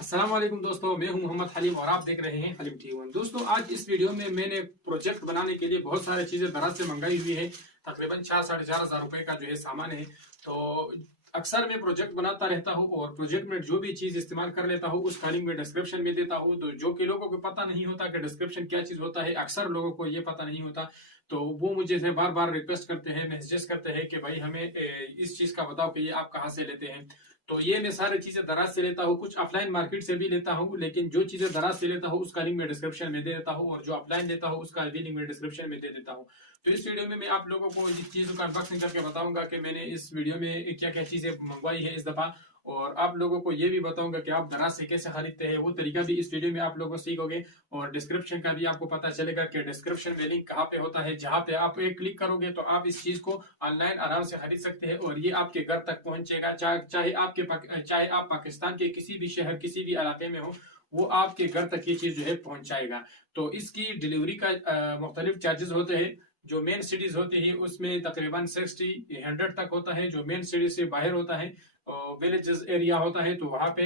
अस्सलाम वालेकुम दोस्तों, मैं हूं मोहम्मद हलीम और आप देख रहे हैं हलीम टी1। दोस्तों, आज इस वीडियो में मैंने प्रोजेक्ट बनाने के लिए बहुत सारी चीज़ें दराज से मंगाई हुई है। तकरीबन 4-4.5 हज़ार रुपए का जो है सामान है। तो अक्सर मैं प्रोजेक्ट बनाता रहता हूं और प्रोजेक्ट में जो भी चीज़ इस्तेमाल कर लेता हूं उसका लिंक मैं डिस्क्रिप्शन में देता हूं। तो जो कि लोगों को पता नहीं होता कि डिस्क्रिप्शन क्या चीज़ होता है, अक्सर लोगों को ये पता नहीं होता। तो वो मुझे से बार बार रिक्वेस्ट करते हैं, मैसेजेस करते हैं कि भाई हमें इस चीज़ का बताओ कि ये आप कहाँ से लेते हैं। तो ये मैं सारी चीजें दराज से लेता हूँ, कुछ ऑफलाइन मार्केट से भी लेता हूँ, लेकिन जो चीजें दराज से लेता हूँ उसका लिंक मैं डिस्क्रिप्शन में दे देता हूँ और जो ऑफलाइन लेता हूँ उसका भी लिंक मैं डिस्क्रिप्शन में दे देता हूँ। तो इस वीडियो में मैं आप लोगों को इस चीजों का अनबॉक्सिंग करके बताऊंगा कि मैंने इस वीडियो में क्या क्या चीजें मंगवाई है इस दफा। और आप लोगों को ये भी बताऊंगा कि आप दराज से कैसे खरीदते हैं, वो तरीका भी इस वीडियो में आप लोगों को सीखोगे। और डिस्क्रिप्शन का भी आपको पता चलेगा कि डिस्क्रिप्शन में लिंक कहाँ पे होता है, जहाँ पे आप एक क्लिक करोगे तो आप इस चीज को ऑनलाइन आराम से खरीद सकते हैं और ये आपके घर तक पहुंचेगा। चाहे आप पाकिस्तान के किसी भी शहर किसी भी इलाके में हो, वो आपके घर तक ये चीज जो है पहुंचाएगा। तो इसकी डिलीवरी का मुख्तलिफ चार्जेस होते हैं। जो मेन सिटीज होती है उसमें तकरीबन 60-100 तक होता है। जो मेन सिटी से बाहर होता है, विलेजेस एरिया होता है, तो वहाँ पे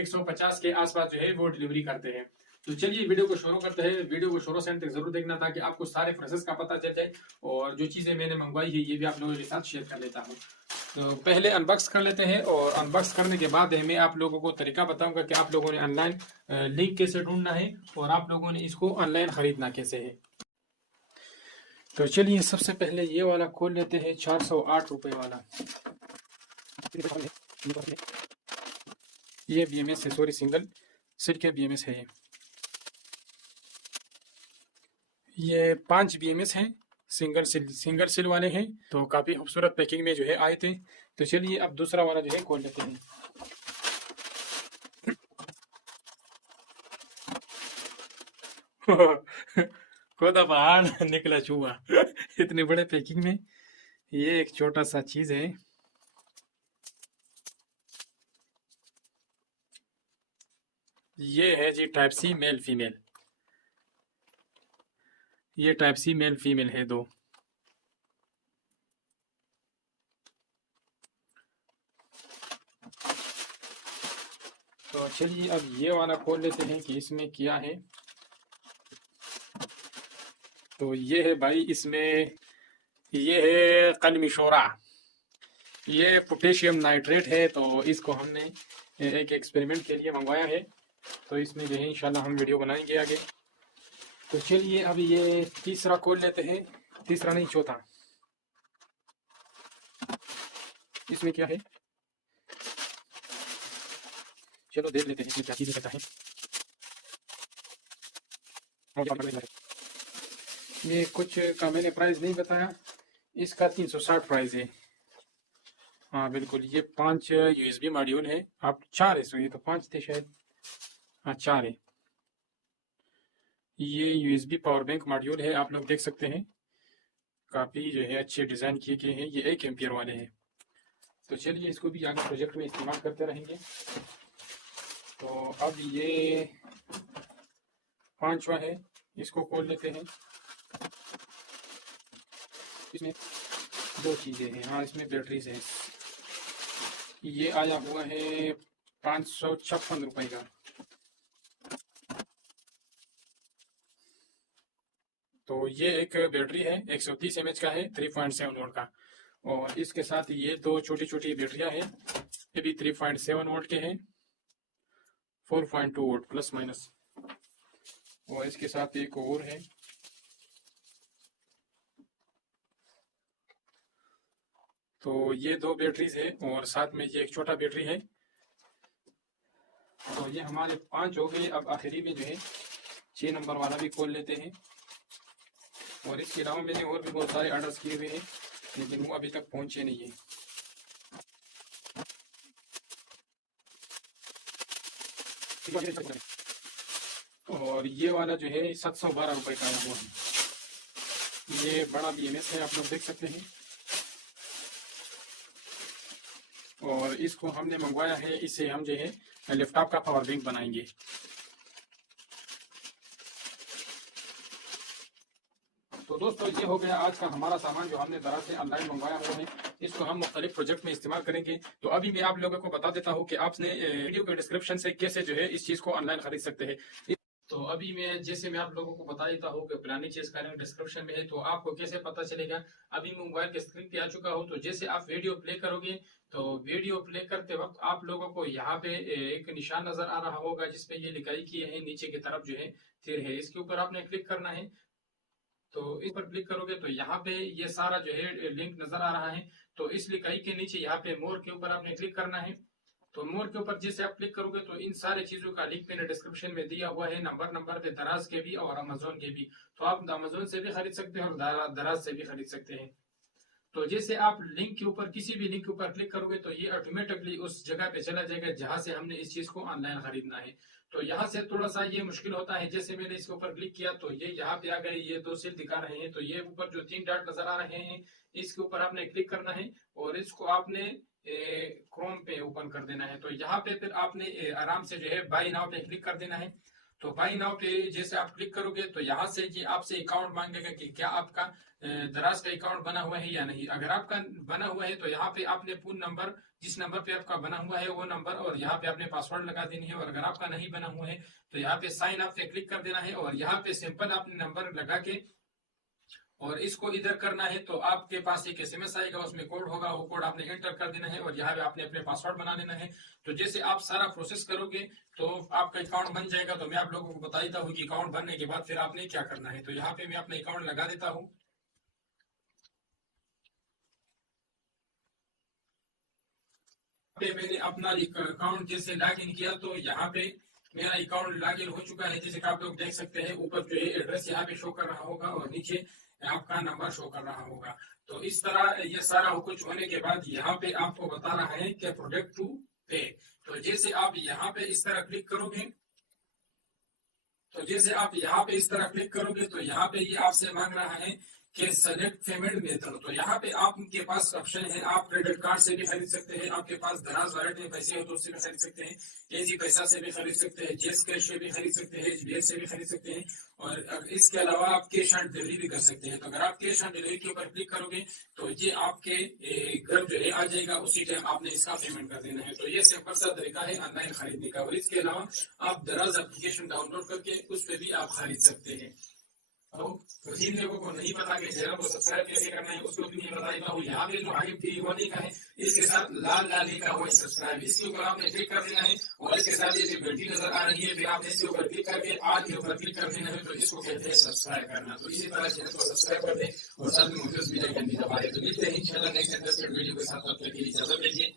150 के आसपास जो है वो डिलीवरी करते हैं। तो चलिए वीडियो को शुरू करते हैं। वीडियो को शुरू से अंत तक जरूर देखना ताकि आपको सारे प्रोसेस का पता चल जाए और जो चीज़ें मैंने मंगवाई है ये भी आप लोगों के साथ शेयर कर लेता हूँ। तो पहले अनबॉक्स कर लेते हैं और अनबॉक्स करने के बाद मैं आप लोगों को तरीका बताऊंगा कि आप लोगों ने ऑनलाइन लिंक कैसे ढूंढना है और आप लोगों ने इसको ऑनलाइन खरीदना कैसे है। तो चलिए सबसे पहले ये वाला खोल लेते हैं, 408 रुपए वाला। ये BMS है, सॉरी सिंगल सिल के BMS है। ये 5 BMS हैं, सिंगल सिल वाले हैं। तो काफ़ी खूबसूरत पैकिंग में जो है आए थे। तो चलिए अब दूसरा वाला जो है खोल लेते हैं। खुदा पहाड़ निकला चूहा। इतने बड़े पैकिंग में ये एक छोटा सा चीज है। ये है जी टाइप सी मेल फीमेल। ये टाइप सी मेल फीमेल है दो। तो चलिए अब ये वाला खोल लेते हैं कि इसमें क्या है। तो ये है भाई, इसमें ये है कलमी शोरा। ये पोटेशियम नाइट्रेट है। तो इसको हमने एक एक्सपेरिमेंट के लिए मंगवाया है। तो इसमें जो है इंशाल्लाह हम वीडियो बनाएंगे आगे। तो चलिए अब ये तीसरा खोल लेते हैं। तीसरा नहीं, चौथा। इसमें क्या है, चलो देख लेते हैं इसमें क्या चीज़ें करता है। ये कुछ का मैंने प्राइस नहीं बताया, इसका 360 प्राइस है। हाँ बिल्कुल, ये 5 USB मॉड्यूल है। आप 4 है, सो ये तो 5 थे शायद। हाँ 4 है। ये USB पावर बैंक मॉड्यूल है, आप लोग देख सकते हैं। काफ़ी जो है अच्छे डिज़ाइन किए गए हैं। ये 1 एम्पियर वाले हैं। तो चलिए इसको भी आगे प्रोजेक्ट में इस्तेमाल करते रहेंगे। तो अब ये 5वां है, इसको खोल लेते हैं। इसमें दो चीज़ें हैं। हाँ, इसमें बैटरीज हैं। ये आया हुआ है 556 रुपए का। तो ये एक बैटरी है, 130 mAh का है, 3.7 वोल्ट का। और इसके साथ ये दो छोटी छोटी बैटरियां हैं, ये भी 3.7 वोल्ट के हैं, 4.2 वोल्ट प्लस माइनस। और इसके साथ एक और है। तो ये दो बैटरीज है और साथ में ये एक छोटा बैटरी है। तो ये हमारे 5 हो गए। अब आखिरी में जो है 6 नंबर वाला भी खोल लेते हैं। और इसके अलावा मैंने और भी बहुत सारे ऑर्डर्स किए हुए हैं, लेकिन वो अभी तक पहुंचे नहीं है। और ये वाला जो है 712 रुपए का आया हुआ है। ये बड़ा BMS है, आप लोग देख सकते हैं। और इसको हमने मंगवाया है, इससे हम जो है लैपटॉप का पावर बैंक बनाएंगे। तो दोस्तों ये हो गया आज का हमारा सामान जो हमने दराज से ऑनलाइन मंगवाया हुआ है। इसको हम मुख्तलिफ प्रोजेक्ट में इस्तेमाल करेंगे। तो अभी मैं आप लोगों को बता देता हूँ कि आपने वीडियो के डिस्क्रिप्शन से कैसे जो है इस चीज को ऑनलाइन खरीद सकते हैं। तो अभी मैं आप लोगों को बता देता हूँ कि पुरानी चीज का लिंक डिस्क्रिप्शन में है। तो आपको कैसे पता चलेगा, अभी मैं मोबाइल के स्क्रीन पे आ चुका हूँ। तो जैसे आप वीडियो प्ले करोगे तो वीडियो प्ले करते वक्त आप लोगों को यहाँ पे एक निशान नजर आ रहा होगा जिसपे ये लिखाई की है नीचे की तरफ जो है तीर है, इसके ऊपर आपने क्लिक करना है। तो इस पर क्लिक करोगे तो यहाँ पे ये सारा जो है लिंक नजर आ रहा है। तो इस लिखाई के नीचे यहाँ पे मोर के ऊपर आपने क्लिक करना है। तो मोर के ऊपर जैसे आप क्लिक करोगे तो इन सारे चीजों का लिंक मैंने डिस्क्रिप्शन में दिया हुआ है, नंबर पे, दराज के भी और अमेजोन के भी। तो आप अमेजोन से भी खरीद सकते हैं और दराज से भी खरीद सकते हैं। तो जैसे आप लिंक के ऊपर किसी भी लिंक के ऊपर क्लिक करोगे तो ये ऑटोमेटिकली उस जगह पे चला जाएगा जहां से हमने इस चीज को ऑनलाइन खरीदना है। तो यहाँ से थोड़ा सा ये मुश्किल होता है। जैसे मैंने इसके ऊपर क्लिक किया तो ये यहाँ पे आ गए, ये दो सेल दिखा रहे हैं। तो ये ऊपर जो 3 डॉट नजर आ रहे हैं इसके ऊपर आपने क्लिक करना है और इसको आपने क्रोम पे ओपन कर देना है। तो यहाँ पे फिर आपने आराम से जो है बाई नाउ पे क्लिक कर देना है। तो बाई नाउ पे जैसे आप क्लिक करोगे तो यहाँ से ये आपसे अकाउंट मांगेगा कि क्या आपका दराज का अकाउंट बना हुआ है या नहीं। अगर आपका बना हुआ है तो यहाँ पे आपने फोन नंबर, जिस नंबर पे आपका बना हुआ है वो नंबर, और यहाँ पे आपने पासवर्ड लगा देनी है। और अगर आपका नहीं बना हुआ है तो यहाँ पे साइन अप पे क्लिक कर देना है और यहाँ पे सिंपल आपने नंबर लगा के और इसको इधर करना है। तो आपके पास एक एसएमएस आएगा, उसमें कोड होगा, वो कोड आपने एंटर कर देना है और यहाँ पे आपने अपने पासवर्ड बना लेना है। तो जैसे आप सारा प्रोसेस करोगे तो आपका अकाउंट बन जाएगा। तो मैं आप लोगों को बता देता हूँ कि अकाउंट बनने के बाद फिर आपने क्या करना है। तो यहाँ पे मैं अपना अकाउंट लगा देता हूँ। मैंने अपना अकाउंट जैसे लॉग इन किया तो यहाँ पे मेरा अकाउंट लॉग इन हो चुका है। जैसे कि आप लोग देख सकते हैं ऊपर जो है एड्रेस यहाँ पे शो कर रहा होगा और नीचे आपका नंबर शो कर रहा होगा। तो इस तरह ये सारा कुछ होने के बाद यहाँ पे आपको बता रहा है कि प्रोडक्ट टू पे। तो जैसे आप यहाँ पे इस तरह क्लिक करोगे तो यहाँ पे ये आपसे मांग रहा है कि सेलेक्ट पेमेंट मेथड। तो यहाँ पे आपके पास ऑप्शन है, आप क्रेडिट कार्ड से भी खरीद सकते हैं, आपके पास दराज वॉलेट में पैसे हो तो उससे भी खरीद सकते हैं, एजी पैसा से भी खरीद सकते हैं, जेस कैश से भी खरीद सकते हैं, एचबीएस से भी खरीद सकते हैं और इसके अलावा आप कैश ऑन डिलीवरी भी कर सकते हैं। तो अगर आप कैश ऑन डिलीवरी के ऊपर क्लिक करोगे तो ये आपके घर जो है आ जाएगा, उसी टाइम आपने इसका पेमेंट कर देना है। तो ये सिंपल सा तरीका है ऑनलाइन खरीदने का। और इसके अलावा आप दराज एप्लीकेशन डाउनलोड करके उस पर भी आप खरीद सकते हैं। तो जिन लोगों को नहीं पता कि चैनल को सब्सक्राइब कैसे करना है उसको भी मैं बता देता हूँ। यहाँ पे जो आगे फ्री होने का है इसके साथ लाल लाल लिखा हुआ है सब्सक्राइब, इसके ऊपर आपने क्लिक कर देना है और इसके साथ ये जो घंटी नजर आ रही है फिर आपने इसके ऊपर क्लिक करके आज के ऊपर क्लिक कर देना है। तो इसको कहते हैं सब्सक्राइब करना। तो इसी तरह चैनल को सब्सक्राइब कर दे और साथ में मुझे उस वीडियो घंटी दबा दे। तो मिलते हैं इंशाल्लाह नेक्स्ट इंटरेस्टेड वीडियो के साथ, तब तक के लिए इजाजत दीजिए।